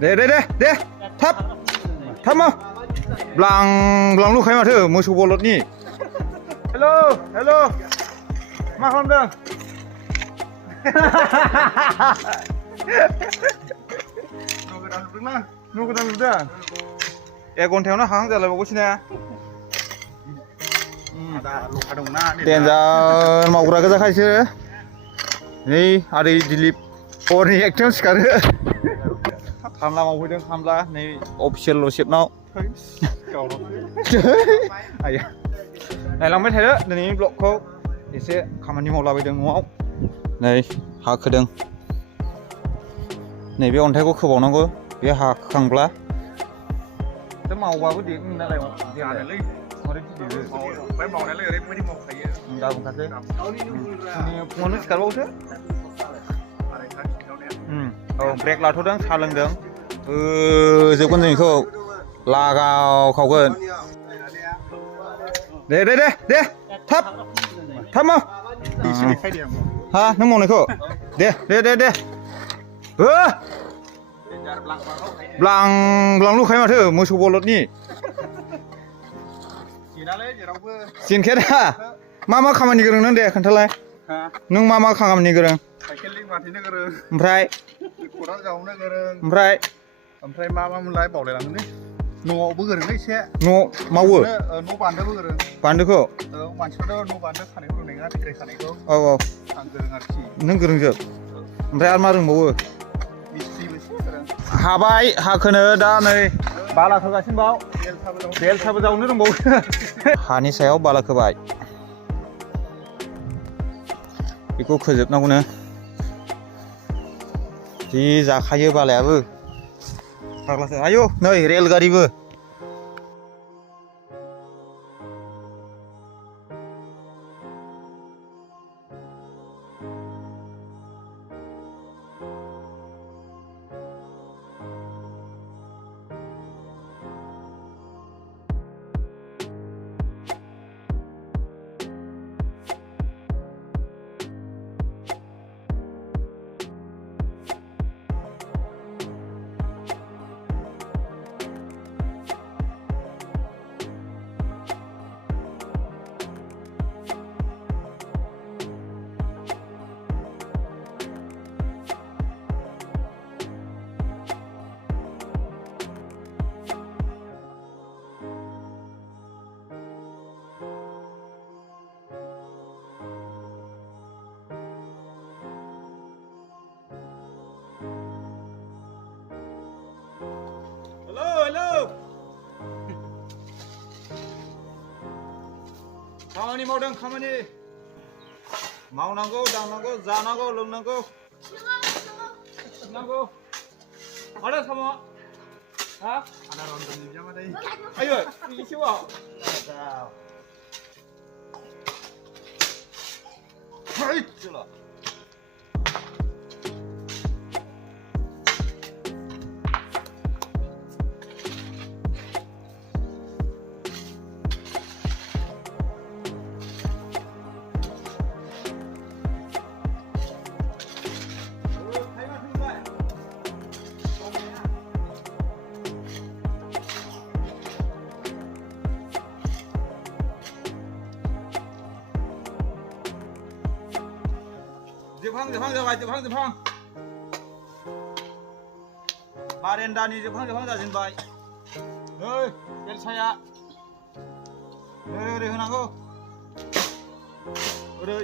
दे थाब मा ब्लां लुखाय माथो मोसौ बलदनि हेल' मा खालामदों न' गोदान लुदों 1 घन्टायावनो हाहां जालायबावगौसो ना देन्जार मावग्रा गोजाखायसो नै आदै दिलिप हरनि एकथायाव सिखारो खामला मावफैदों खामला नै अफिसियेल ल'सेबनाव नायलांबाय थादो दिनैनि ब्लगखौ एसे खामानि मावलाबायदों न'आव नै हा खोदों नैबे अन्थाइखौ खोबावनांगौ बे हा खोखांब्ला मावबाबो नालाय मावनायालाय ओरैबायदि मावखायो गाबोन खासै फुङावनो सिखारबावसो औ ब्रेक लाथ'दों साहा लोंदों जोबगोन जों बेखौ लागावखावगोन दे थाब माव हा नों मावनायखौ दे ब्लां लुखाय माथो मोसौ बलदनि जेनखाया दा मा खामानि गोरों नों दे खोन्थालाय नों मा खामानि गोरों साइकेलजों माथेनो गोरों ओमफ्राय खदाल जावनो गोरों ओमफ्राय मा मोनलाय बावलायलाङोलै न'आवबो गोरोंलै एसे न' मावो न' बान्दोबो गोरों बान्दोखौ औ मानसिफ्राथ' न' बान्दो खानायखौ रोंनाय नङा फिथाइ खानायखौ औ आं गोरों आरोखि नों गोरोंजोब ओमफ्राय आरो मा रोंबावो हाबाय हाखोनो दा नै बाला खोगासिनो बाव बेलसाबो जावनो रोंबावो हानि सायाव बाला खोबाय बेखौ खोजोबनांगौनो जि जाखायो बालायाबो फाग्लासो आयौ नै रेलगारिबो हेलौ खामानि मावदों खामानि मावनांगौ दांनांगौ जानांगौ लोंनांगौ नांगौ माथो साम' हा आदा रन्जननि बिजामादै आयो एसेबाव है चला जोबहां जाबाय जोबहां बारेन्दानि जोबहां जाजेनबाय नै बेलसाया ओरै होनांगौ ओरै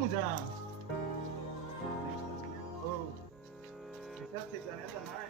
모자 खोथा थिग जानाया जानाय